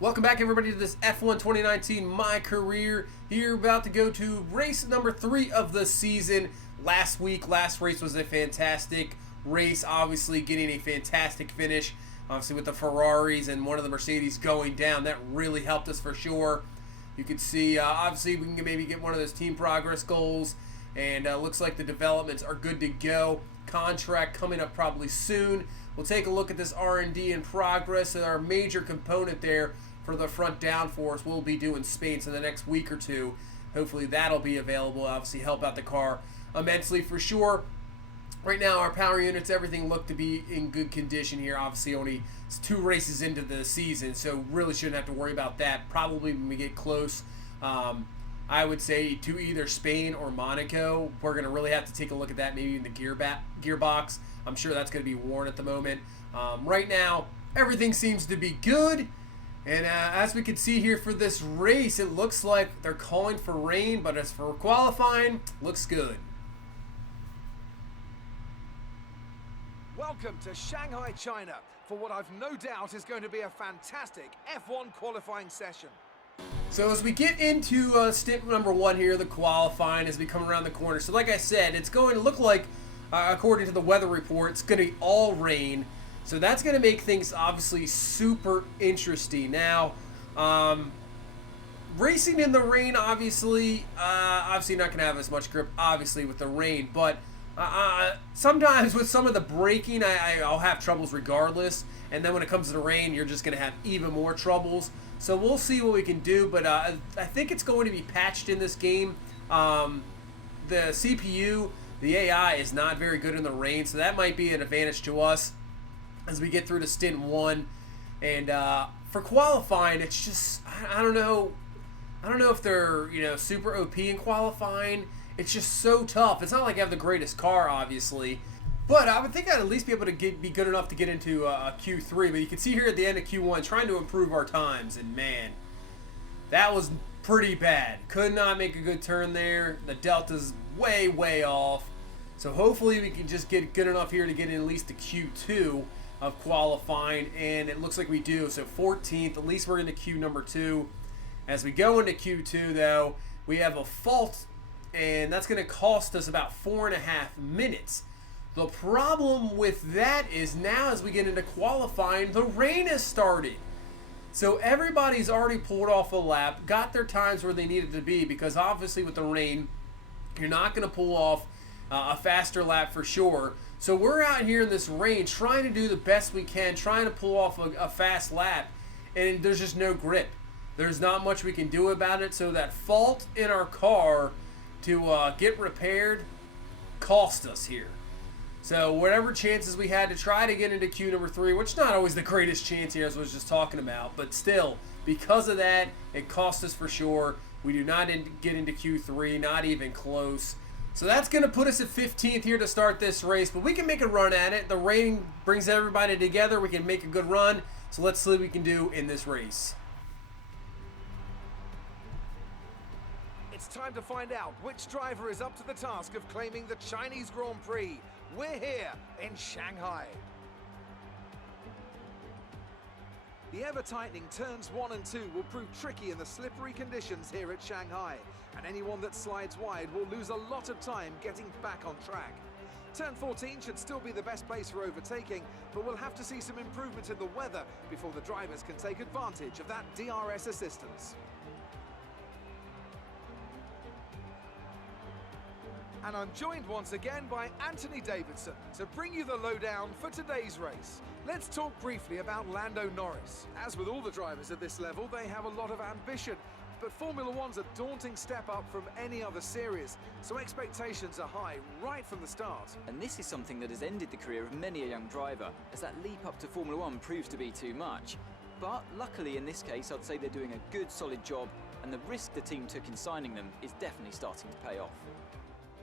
Welcome back, everybody, to this F1 2019 My Career. Here, about to go to race number 3 of the season. Last race was a fantastic race, obviously getting a fantastic finish. Obviously with the Ferraris and one of the Mercedes going down, that really helped us for sure. You can see, obviously we can maybe get one of those team progress goals, and looks like the developments are good to go. Contract coming up probably soon. We'll take a look at this R&D in progress, and our major component there for the front downforce will be due in Spain in the next week or two. Hopefully that'll be available, obviously help out the car immensely for sure. Right now our power units, everything look to be in good condition here. Obviously only 2 races into the season, so really shouldn't have to worry about that. Probably when we get close, I would say to either Spain or Monaco. We're going to really have to take a look at that, maybe in the gearbox. I'm sure that's going to be worn at the moment. Right now everything seems to be good. And as we can see here for this race, it looks like they're calling for rain, but as for qualifying, looks good. Welcome to Shanghai, China, for what I've no doubt is going to be a fantastic F1 qualifying session. So as we get into stint number 1 here, the qualifying, as we come around the corner. So like I said, it's going to look like, according to the weather report, it's going to be all rain. So that's going to make things obviously super interesting. Now, racing in the rain, obviously not going to have as much grip, obviously, with the rain. But sometimes with some of the braking, I'll have troubles regardless. And then when it comes to the rain, you're just going to have even more troubles. So we'll see what we can do. But I think it's going to be patched in this game. The CPU, the AI, is not very good in the rain. So that might be an advantage to us as we get through to stint 1. And for qualifying, it's just, I don't know if they're, super OP in qualifying. It's just so tough. It's not like I have the greatest car, obviously, but I would think I'd at least be able to be good enough to get into Q3. But you can see here at the end of Q1, trying to improve our times, and man, that was pretty bad. Could not make a good turn there. The delta's way off. So hopefully we can just get good enough here to get in at least to Q2 of qualifying, and it looks like we do. So 14th, at least we're into Q number 2. As we go into Q2, though, we have a fault, and that's going to cost us about 4.5 minutes. The problem with that is now as we get into qualifying, the rain has started. So everybody's already pulled off a lap, got their times where they needed to be, because obviously with the rain, you're not going to pull off a faster lap for sure. So we're out here in this rain trying to do the best we can, trying to pull off a fast lap, and there's just no grip. There's not much we can do about it, so that fault in our car to get repaired cost us here. So whatever chances we had to try to get into Q number 3, which is not always the greatest chance here as I was just talking about, but still, because of that, it cost us for sure. We do not get into Q3, not even close. So that's going to put us at 15th here to start this race, but we can make a run at it. The rain brings everybody together. We can make a good run, so let's see what we can do in this race. It's time to find out which driver is up to the task of claiming the Chinese Grand Prix. We're here in Shanghai. The ever-tightening turns 1 and 2 will prove tricky in the slippery conditions here at Shanghai, and anyone that slides wide will lose a lot of time getting back on track. Turn 14 should still be the best place for overtaking, but we'll have to see some improvement in the weather before the drivers can take advantage of that DRS assistance. And I'm joined once again by Anthony Davidson to bring you the lowdown for today's race. Let's talk briefly about Lando Norris. As with all the drivers at this level, they have a lot of ambition, but Formula One's a daunting step up from any other series, so expectations are high right from the start. And this is something that has ended the career of many a young driver, as that leap up to Formula One proves to be too much. But luckily in this case, I'd say they're doing a good solid job, and the risk the team took in signing them is definitely starting to pay off.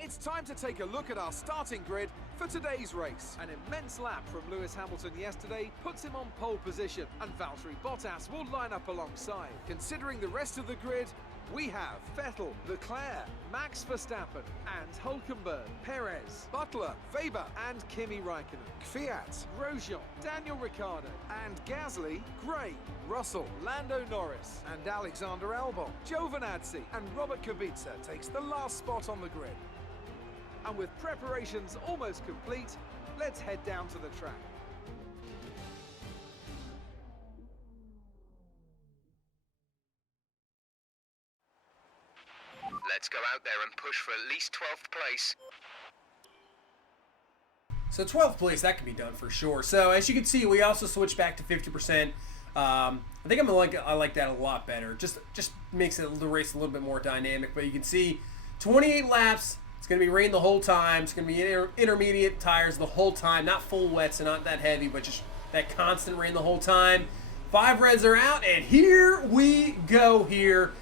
It's time to take a look at our starting grid for today's race. An immense lap from Lewis Hamilton yesterday puts him on pole position, and Valtteri Bottas will line up alongside. Considering the rest of the grid, We have Vettel, Leclerc, Max Verstappen, and Hulkenberg, Perez, Butler, Weber, and Kimi Raikkonen. Kvyat, Grosjean, Daniel Ricciardo, and Gasly, Gray, Russell, Lando Norris, and Alexander Albon. Giovinazzi and Robert Kubica takes the last spot on the grid. And with preparations almost complete, let's head down to the track. Let's go out there and push for at least 12th place. So 12th place, that can be done for sure. So as you can see, we also switched back to 50%. I think I like that a lot better. Just makes the race a little bit more dynamic. But you can see 28 laps. It's going to be rain the whole time. It's going to be intermediate tires the whole time. Not full wet, so not that heavy, but just that constant rain the whole time. 5 reds are out, and here we go here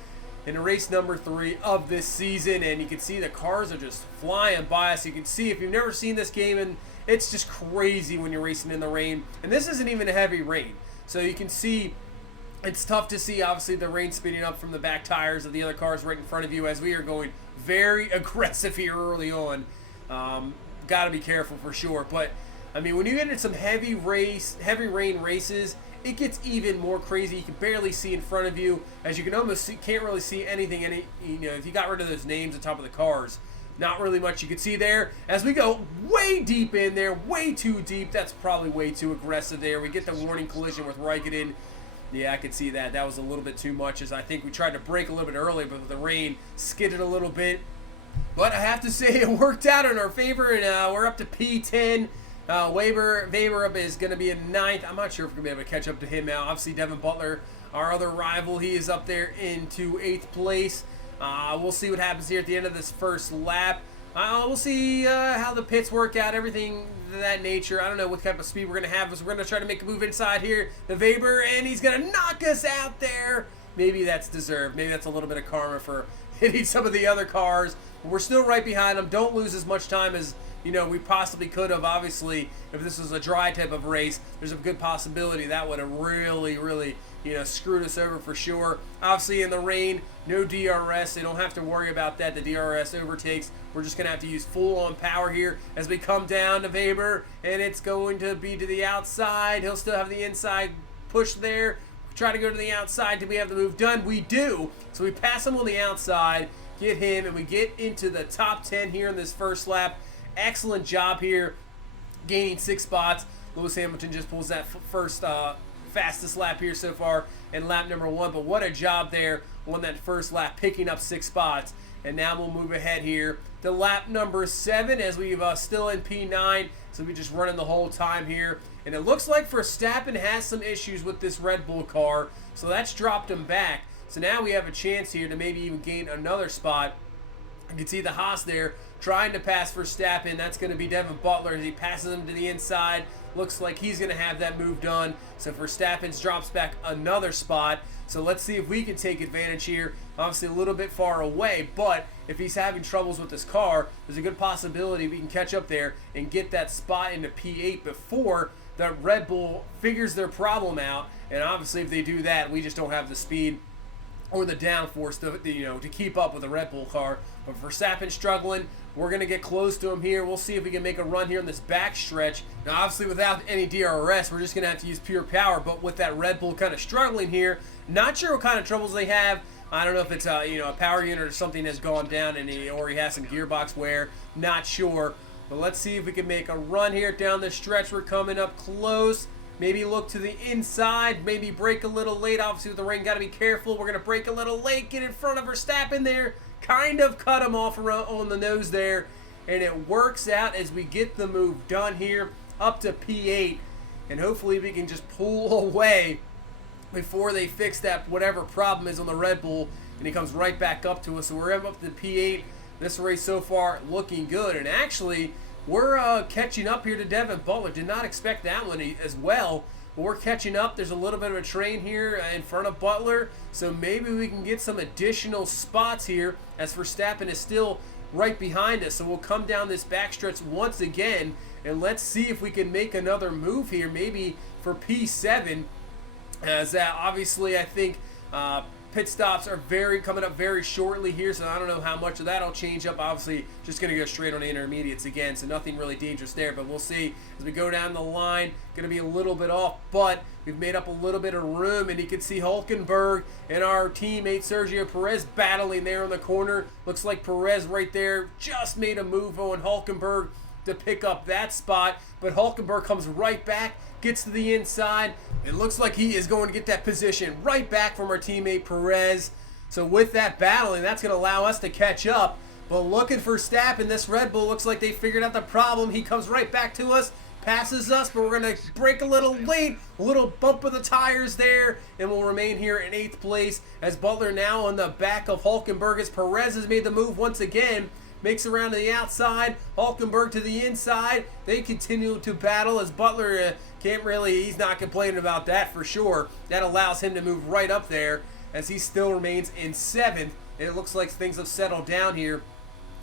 in race number 3 of this season. And you can see the cars are just flying by us. You can see, if you've never seen this game, and it's just crazy when you're racing in the rain. And this isn't even a heavy rain. So you can see it's tough to see, obviously, the rain speeding up from the back tires of the other cars right in front of you as we are going very aggressive here early on. Got to be careful for sure. But, I mean, when you get into some heavy rain races, it gets even more crazy. You can barely see in front of you, as you can almost can't really see anything. If you got rid of those names on top of the cars, not really much you can see there. As we go way deep in there, way too deep. That's probably way too aggressive there. We get the warning collision with Raikkonen. Yeah, I could see that. That was a little bit too much, as I think we tried to brake a little bit early, but with the rain, skidded a little bit. But I have to say it worked out in our favor, and we're up to P10. Weber is going to be in 9th. I'm not sure if we're going to be able to catch up to him now. Obviously, Devin Butler, our other rival, he is up there into 8th place. We'll see what happens here at the end of this first lap. We'll see how the pits work out, everything of that nature. I don't know what type of speed we're going to have, so we're going to try to make a move inside here. The Weber, and he's going to knock us out there. Maybe that's deserved. Maybe that's a little bit of karma for hitting some of the other cars. But we're still right behind them. Don't lose as much time as we possibly could have. Obviously, if this was a dry type of race, there's a good possibility that would have really, screwed us over for sure. Obviously, in the rain, no DRS. They don't have to worry about that. The DRS overtakes. We're just going to have to use full-on power here as we come down to Weber, and it's going to be to the outside. He'll still have the inside push there. Try to go to the outside. Do we have the move done? We do. So we pass him on the outside, get him, and we get into the top 10 here in this first lap. Excellent job here, gaining 6 spots. Lewis Hamilton just pulls that first fastest lap here so far in lap number 1. But what a job there on that first lap, picking up 6 spots. And now we'll move ahead here to lap number 7 as we've still in P9. So we're just running the whole time here. And it looks like Verstappen has some issues with this Red Bull car. So that's dropped him back. So now we have a chance here to maybe even gain another spot. You can see the Haas there trying to pass Verstappen. That's going to be Devin Butler as he passes him to the inside. Looks like he's going to have that move done. So Verstappen drops back another spot. So let's see if we can take advantage here. Obviously a little bit far away, but if he's having troubles with this car, there's a good possibility we can catch up there and get that spot into P8 before the Red Bull figures their problem out. And obviously if they do that, we just don't have the speed or the downforce to keep up with the Red Bull car. But Verstappen's struggling. We're going to get close to him here. We'll see if we can make a run here in this back stretch. Now, obviously, without any DRS, we're just going to have to use pure power. But with that Red Bull kind of struggling here, not sure what kind of troubles they have. I don't know if it's a power unit or something has gone down, or he has some gearbox wear. Not sure. But let's see if we can make a run here down the stretch. We're coming up close. Maybe look to the inside. Maybe brake a little late. Obviously, with the rain, got to be careful. We're going to brake a little late. Get in front of Verstappen there. Kind of cut him off on the nose there. And it works out as we get the move done here up to P8. And hopefully we can just pull away before they fix that whatever problem is on the Red Bull. And he comes right back up to us. So we're up to P8. This race so far looking good. And actually, we're catching up here to Devin Butler. Did not expect that one as well. But we're catching up. There's a little bit of a train here in front of Butler. So maybe we can get some additional spots here as Verstappen is still right behind us. So we'll come down this backstretch once again. And let's see if we can make another move here. Maybe for P7. As obviously I think pit stops are coming up very shortly here, so I don't know how much of that will change up. Obviously, just going to go straight on the intermediates again, so nothing really dangerous there, but we'll see as we go down the line. Going to be a little bit off, but we've made up a little bit of room, and you can see Hulkenberg and our teammate Sergio Perez battling there in the corner. Looks like Perez right there just made a move on Hulkenberg to pick up that spot, but Hulkenberg comes right back, gets to the inside. It looks like he is going to get that position right back from our teammate Perez. So with that battling, that's going to allow us to catch up. But looking for Verstappen, this Red Bull looks like they figured out the problem. He comes right back to us, passes us, but we're going to break a little late, a little bump of the tires there, and we'll remain here in 8th place as Butler now on the back of Hulkenberg as Perez has made the move once again. Makes around to the outside, Hulkenberg to the inside. They continue to battle as Butler he's not complaining about that for sure. That allows him to move right up there as he still remains in 7th. And it looks like things have settled down here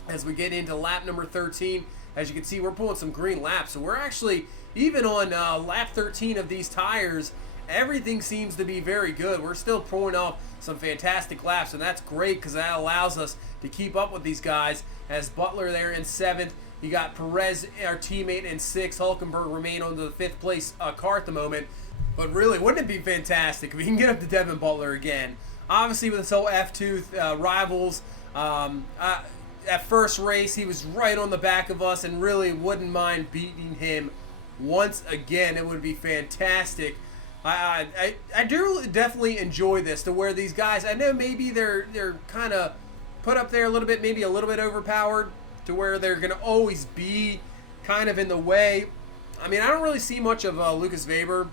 as we get into lap number 13. As you can see, we're pulling some green laps. So we're actually, even on lap 13 of these tires, everything seems to be very good. We're still pulling off some fantastic laps, and that's great because that allows us to keep up with these guys. As Butler there in 7th, you got Perez, our teammate, in 6th. Hulkenberg remain on the 5th place car at the moment. But really, wouldn't it be fantastic if we can get up to Devin Butler again? Obviously, with this whole F2 rivals, at first race, he was right on the back of us and really wouldn't mind beating him once again. It would be fantastic. I do definitely enjoy this, to where these guys, I know maybe they're kind of put up there a little bit, maybe a little bit overpowered, to where they're going to always be kind of in the way. I mean, I don't really see much of Lucas Weber.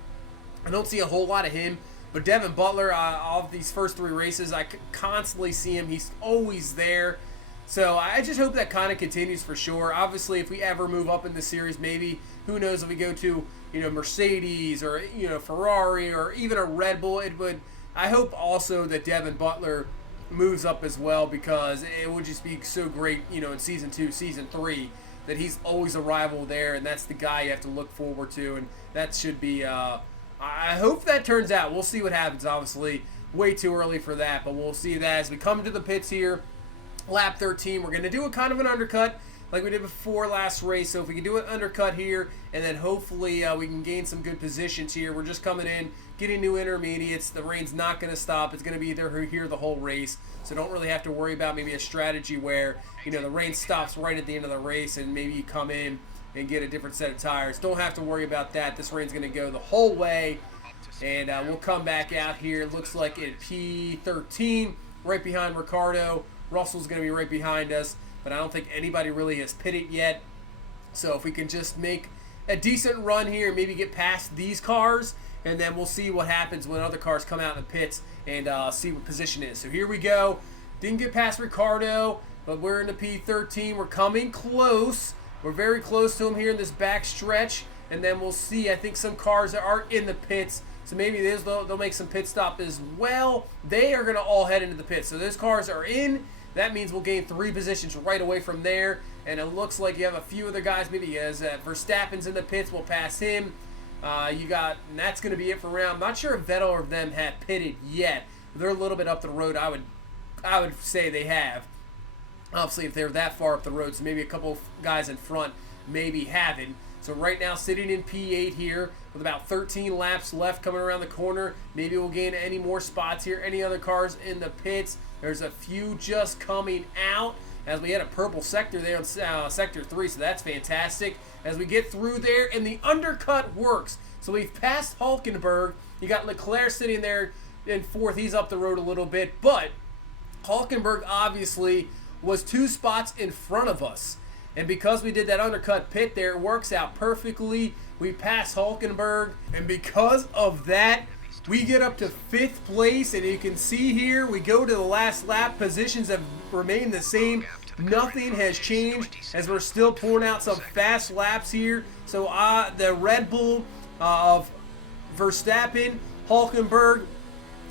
I don't see a whole lot of him. But Devin Butler, of these first 3 races, I constantly see him. He's always there. So I just hope that kind of continues for sure. Obviously, if we ever move up in the series, maybe, who knows, if we go to, Mercedes or, Ferrari or even a Red Bull, I hope also that Devin Butler moves up as well, because it would just be so great, in season 2, season 3, that he's always a rival there, and that's the guy you have to look forward to, and that should be, I hope that turns out. We'll see what happens, obviously. Way too early for that, but we'll see that as we come to the pits here. Lap 13, we're going to do a kind of an undercut like we did before last race. So if we can do an undercut here, and then hopefully we can gain some good positions here. We're just coming in, getting new intermediates. The rain's not going to stop. It's going to be there here the whole race. So don't really have to worry about maybe a strategy where, the rain stops right at the end of the race and maybe you come in and get a different set of tires. Don't have to worry about that. This rain's going to go the whole way. And we'll come back out here. It looks like at P13, right behind Ricardo. Russell's going to be right behind us, but I don't think anybody really has pitted yet. So if we can just make a decent run here, maybe get past these cars, and then we'll see what happens when other cars come out in the pits and see what position is. So here we go. Didn't get past Ricardo, but we're in the P13. We're coming close. We're very close to him here in this back stretch, and then we'll see. I think some cars are in the pits, so maybe they'll make some pit stop as well. They are going to all head into the pits. So those cars are in. That means we'll gain 3 positions right away from there. And it looks like you have a few other guys. Maybe as Verstappen's in the pits, we'll pass him. And that's going to be it for round. I'm not sure if Vettel or them have pitted yet. They're a little bit up the road. I would say they have. Obviously, if they're that far up the road, so maybe a couple of guys in front maybe haven't. So right now, sitting in P8 here with about 13 laps left coming around the corner. Maybe we'll gain any more spots here. Any other cars in the pits? There's a few just coming out as we had a purple sector there on Sector 3, so that's fantastic. As we get through there, and the undercut works. So we've passed Hulkenberg. You got Leclerc sitting there in 4th. He's up the road a little bit, but Hulkenberg obviously was 2 spots in front of us. And because we did that undercut pit there, it works out perfectly. We pass Hulkenberg, and because of that, we get up to 5th place, and you can see here, we go to the last lap. Positions have remained the same. Nothing has changed as we're still pulling out some fast laps here. So the Red Bull of Verstappen, Hulkenberg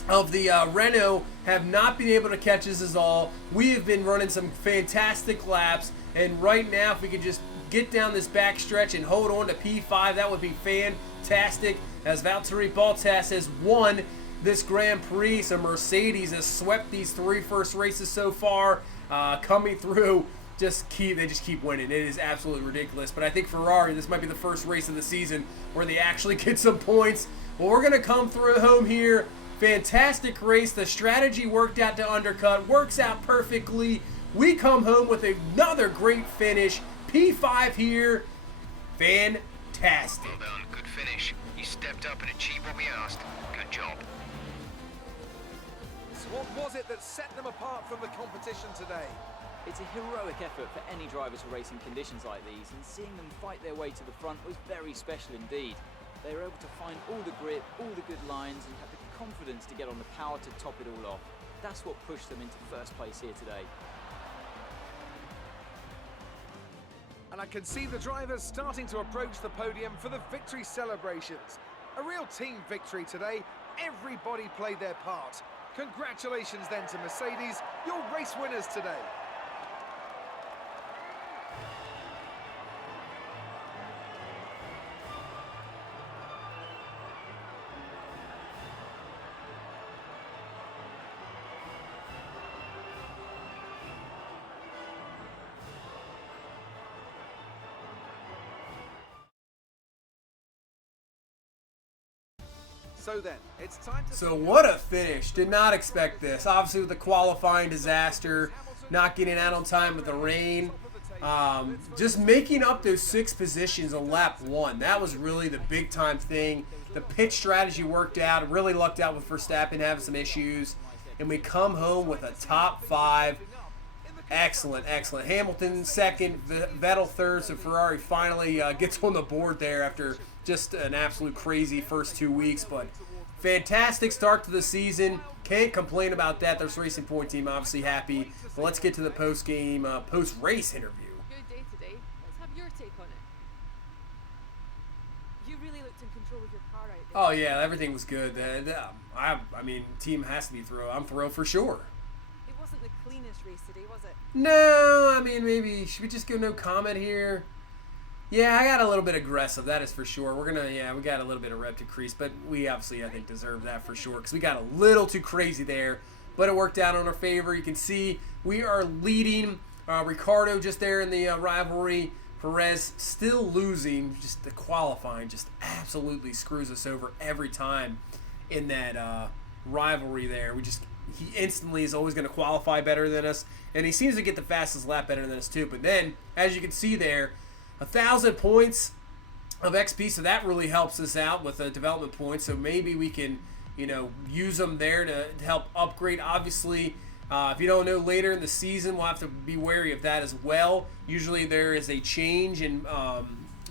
of the Renault have not been able to catch us at all. We have been running some fantastic laps, and right now, if we could just get down this back stretch and hold on to P5, that would be fantastic, as Valtteri Bottas has won this Grand Prix. So Mercedes has swept these 3 first races so far, coming through. They just keep winning. It is absolutely ridiculous. But I think Ferrari, this might be the first race of the season where they actually get some points. Well, we're going to come through home here. Fantastic race. The strategy worked out to undercut. Works out perfectly. We come home with another great finish. P5 here. Fantastic. Well done, good finish. You stepped up and achieved what we asked. Good job. So what was it that set them apart from the competition today? It's a heroic effort for any driver to race in conditions like these, and seeing them fight their way to the front was very special indeed. They were able to find all the grip, all the good lines, and have the confidence to get on the power to top it all off. That's what pushed them into first place here today. And I can see the drivers starting to approach the podium for the victory celebrations. A real team victory today. Everybody played their part. Congratulations then to Mercedes, your race winners today. So then, it's time to... So what a finish. Did not expect this. Obviously with the qualifying disaster, not getting out on time with the rain. Just making up those 6 positions on lap 1. That was really the big time thing. The pit strategy worked out. Really lucked out with Verstappen having some issues. And we come home with a top 5. Excellent, excellent. Hamilton second, Vettel third, so Ferrari finally gets on the board there after just an absolute crazy first 2 weeks. But fantastic start to the season. Can't complain about that. There's Racing Point team obviously happy. But let's get to the post-game, post-race interview. Good day today. Let's have your take on it. You really looked in control of your car out there. Oh, yeah, everything was good. I mean, team has to be thorough. I'm thorough for sure. It wasn't the cleanest race today, was it? No, I mean, maybe, should we just go no comment here? Yeah, I got a little bit aggressive, that is for sure. We got a little bit of rep decrease, but we obviously, I think, deserve that for sure because we got a little too crazy there, but it worked out in our favor. You can see we are leading. Ricardo just there in the rivalry. Perez still losing. Just the qualifying just absolutely screws us over every time in that rivalry there. He instantly is always going to qualify better than us, and he seems to get the fastest lap better than us too. But then, as you can see there, 1,000 points of XP, so that really helps us out with the development points. So maybe we can, use them there to help upgrade. Obviously, if you don't know, later in the season, we'll have to be wary of that as well. Usually there is a change in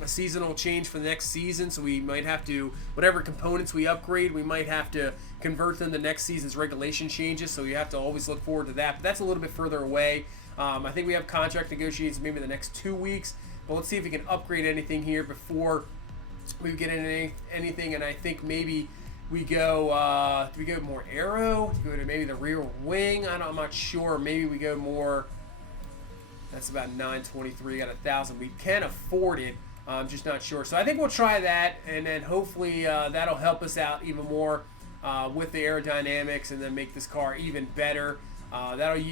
a seasonal change for the next season, so we might have to, whatever components we upgrade, we might have to convert them to next season's regulation changes, so you have to always look forward to that. But that's a little bit further away. I think we have contract negotiations maybe the next 2 weeks, but let's see if we can upgrade anything here before we get into anything. And I think maybe we go, do we go more aero? Do we go to maybe the rear wing? I'm not sure. Maybe we go more, that's about 923, got 1,000. We can afford it. I'm just not sure. So I think we'll try that, and then hopefully that'll help us out even more with the aerodynamics and then make this car even better. That'll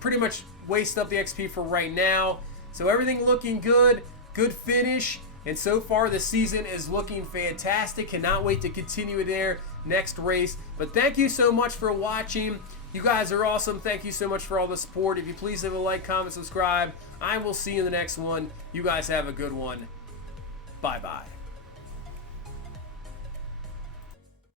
pretty much waste up the XP for right now. So everything looking good, good finish, and so far the season is looking fantastic. Cannot wait to continue it there next race. But thank you so much for watching. You guys are awesome. Thank you so much for all the support. If you please leave a like, comment, subscribe. I will see you in the next one. You guys have a good one. Bye-bye.